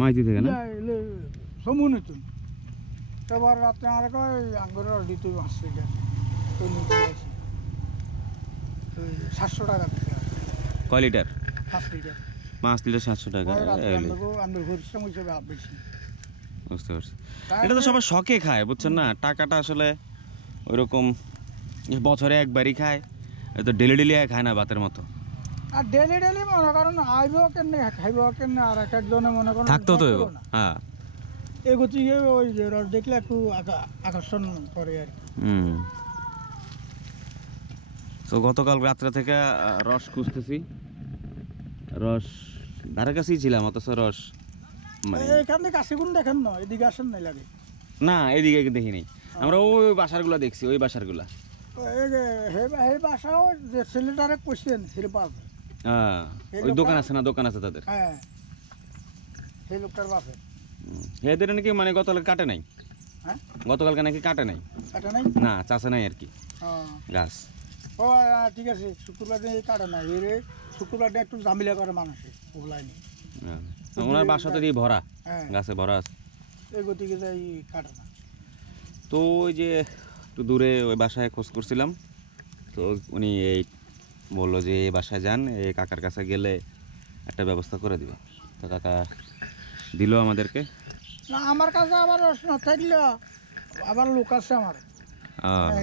মাইতি থেকে না সমুনতুন এবার রাত্রে আর আঙ্গুরের অডিতে আসছে 700 টাকা কয় লিটার 5 লিটার 5 লিটার 700 টাকা আমাদের পরিশ্রম হিসেবে বেশি বুঝতে পারছি এটা তো সবাই শখে খায় বুঝছেন না টাকাটা আসলে ওইরকম বছরে একবারই খায় এটা ডেলি ডেলি খায় না ভাতের মতো আর ডেলি ডেলি মনে করেন আইব কেন খাইব কেন আর এক একজনে মনে করেন থাকতো তো হ্যাঁ এগোতিকে ওই যে রস দেখলে একটু আকর্ষণ করে আর তো গতকাল রাত্রে থেকে রস খুঁজতেছি রস ধারে কাছেই ছিলাম অথচ রস মানে এখান থেকে কাছে কোন দেখেন না এদিকে আসেন নাই লাগে না এদিকে দেখি নাই আমরা ওই বাসারগুলা দেখছি ওই বাসারগুলা এই যে এই বাসাও যে ছেলেটারে কোশ্চেন ফিরে পাবে হ্যাঁ ওই দোকান আছে না দোকান আছে তাদের হ্যাঁ সেই লোকটার বাপে এদের নাকি মানে গতকাল কাটে নাই হ্যাঁ গতকালকে নাকি কাটে নাই কাটে নাই না চাষে নাই আর কি গাছ ও ঠিক আছে শুক্রবার দিন কাটে না এর শুক্রবার দিন একটু জামিলা করে মানুষে ওগুলাই নেই ওনার বাসা তো দিয়ে ভরা গাছে ভরা আছে এই গতিকে যাই কাটে না তো ওই যে একটু দূরে ওই বাসায় খোঁজ করছিলাম তো উনি এই বললো যে এই বাসায় যান এই কাকার কাছে গেলে একটা ব্যবস্থা করে দিবে তো কাকা দিল আমাদেরকে না আমার কাছে আবার রস না থাকলে আবার লোক আছে আমার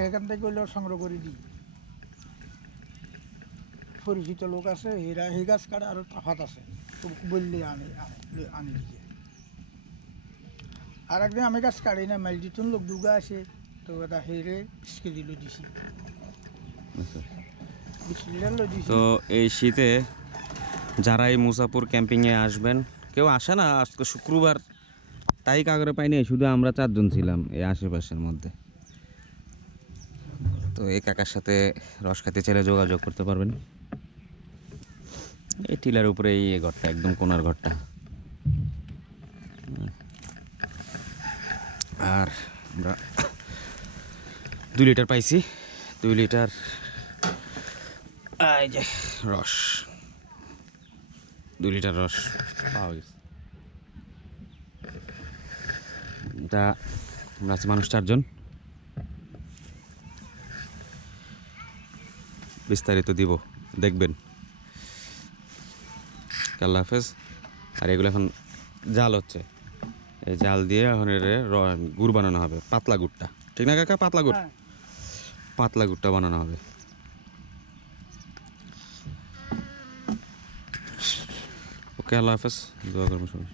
এখান থেকে সংগ্রহ করে দিই পরিচিত লোক আছে এরা এই গাছ কাটে আরো তাফাত আছে বললে আনি দিয়ে আর একদিন আমি গাছ কাটি না মাইল দিতুন লোক দুগা আছে তো এটা হেরে ইসকে দিল দিছি তো এই শীতে যারা এই মুসাপুর ক্যাম্পিংয়ে আসবেন কেউ আসে না আজকে শুক্রবার তাই কাগরে পাইনি শুধু আমরা 4 জন ছিলাম এই আশেপাশের মধ্যে তো এই কাকার সাথে রস খাতে চাইলে যোগাযোগ করতে পারবেন এই টিলার উপরে এই ঘরটা একদম কোনার ঘরটা আর আমরা 2 লিটার পাইছি 2 লিটার এই যে রস 2 লিটার রস পাওয়া গেছে এটা আমরা আছি মানুষ 4 জন বিস্তারিত দিব দেখবেন আল্লাহ হাফেজ আর এগুলো এখন জাল হচ্ছে এই জাল দিয়ে এখন গুড় বানানো হবে পাতলা গুড়টা ঠিক না কাকা পাতলা গুড়টা বানানো হবে ওকে আল্লাহ হাফেজ দোয়া করবেন সবাই